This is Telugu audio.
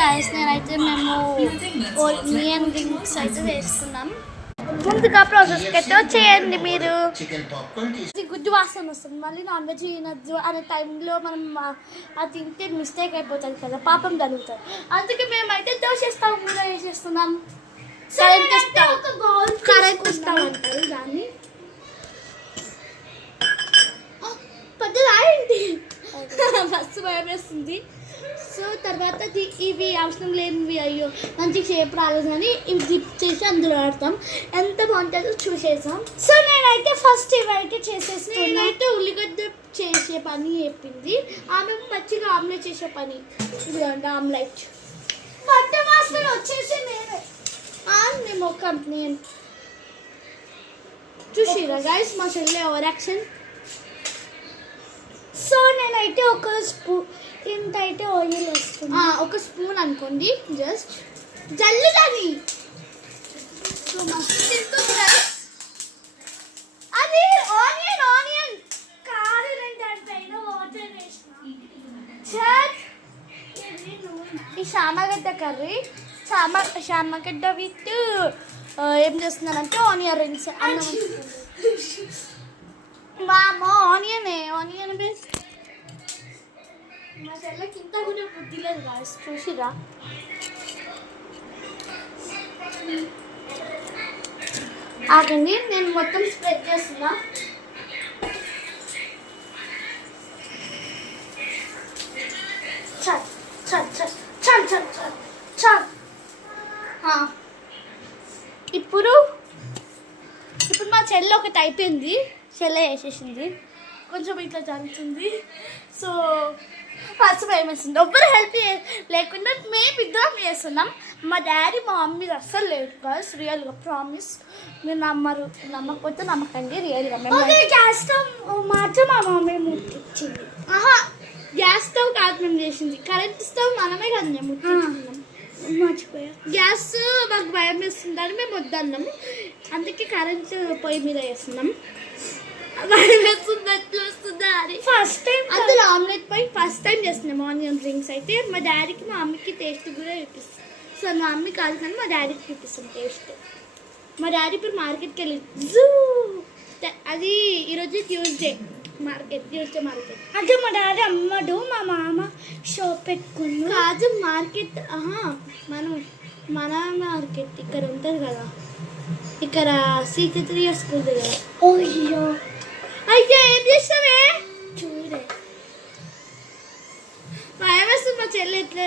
గాయస్ నేనైతే మేము ఆనియన్ రింగ్స్ అయితే వేసుకున్నాం. ముందుగా ప్రాసెస్కి అయితే వచ్చేయండి. మీరు గుజ్జు వాసన వస్తుంది, మళ్ళీ నాన్ వెజ్ తినద్దు అనే టైంలో మనం అది తింటే మిస్టేక్ అయిపోతుంది కదా, పాపం జరుగుతుంది. అందుకే మేమైతే దోశ స్టవ్ మీద వేసేస్తున్నాం. కరెంట్ స్టవ్ అంటారు దాన్ని. పెద్దదా ఏంటి ఫస్ట్ భయం వేస్తుంది. సో తర్వాత ఇవి అవసరం లేనివి, అయ్యో మంచిగా షేప్ రాలేదు కానీ ఇవి డిప్ చేసి అందులో ఆడతాం. ఎంత బాగుంటుందో చూసేసాం. సో నేనైతే ఫస్ట్ ఇవైతే చేసేసి నేనైతే ఉల్లిగడ్డ చేసే పని చెప్పింది, ఆమె మంచిగా ఆమ్లెట్ చేసే పని. ఇదిగోండి ఆమ్లెట్. వంట మాస్టర్ వచ్చేసి నేను ఒక నేను చూసిరా గైస్ మా చెల్లె ఓవర్ యాక్షన్. సో నేనైతే ఒక స్పూన్ ఇంత అయితే ఆయిల్ వస్తుంది, ఒక స్పూన్ అనుకోండి జస్ట్ జల్లుదని. సో మస్తు తింటుంది గైస్. అది ఆనియన్ ఆనియన్ కాదు, నేను దానిపైన వాటర్ వేసిన. ఈ శామగడ్డ కర్రీ, శామగడ్డ విత్ ఏం చేస్తున్నానంటే ఆనియన్ రింగ్స్ అన్నం. మామో ఆనియన్ బేస్ మా చెల్లెకి ఇంత కూడా బుద్ధి లేదు గాయస్, చూసిరా. ఆగండి నేను మొత్తం స్ప్రెడ్ చేస్తున్నా. చల్ చల్ చల్ చల్ చల్ చల్ చల్. ఇప్పుడు మా చెల్లె ఒకటి అయిపోయింది, చెల్లె వేసేసింది. కొంచెం ఇట్లా జరుగుతుంది. సో ఫస్ట్ భయం వేస్తుంది, ఎవ్వరు హెల్ప్ లేకుండా మేము ఇద్దరం చేస్తున్నాం. మా డాడీ మా మమ్మీ అస్సలు లేదు గర్ల్స్, రియల్గా ప్రామిస్. మీరు నమ్మకపోతే నమ్మకండి, రియల్గా. గ్యాస్ స్టవ్ మాత్రం మా మమ్మీ ముట్టించింది. గ్యాస్ స్టవ్ కాదు మేము చేసింది, కరెంట్ స్టవ్ మనమే కదా మేము ముట్టించుకున్నాం. మర్చిపోయా. గ్యాస్ మాకు భయం వేస్తుందని మేము వద్దన్నాము, అందుకే కరెంట్ పొయ్యి మీద వేస్తున్నాం. భయం వేస్తుంది చూస్తుందా అని. ఫస్ట్ టైం అందులో ఆమ్లెట్ పోయి ఫస్ట్ టైం చేస్తున్నాం ఆనియన్ రింగ్స్. అయితే మా డాడీకి మా మమ్మీకి టేస్ట్ కూడా చూపిస్తాం. సో మా మమ్మీ కాదు కానీ మా డాడీకి చూపిస్తాం టేస్ట్. మా డాడీ ఇప్పుడు మార్కెట్కి వెళ్ళి అది ఈరోజు ట్యూస్డే మార్కెట్ అదే మా డాడీ అమ్మడు, మా మామ షాప్ పెట్టుకుని కాదు మార్కెట్. మన మార్కెట్ ఇక్కడ ఉంటుంది కదా, ఇక్కడ C3 స్కూల్ దగ్గర. ఓయ్యో అయ్యో ఏం చేస్తావే చూడే. భయం వేస్తుంది మా చెల్లి ఎట్లా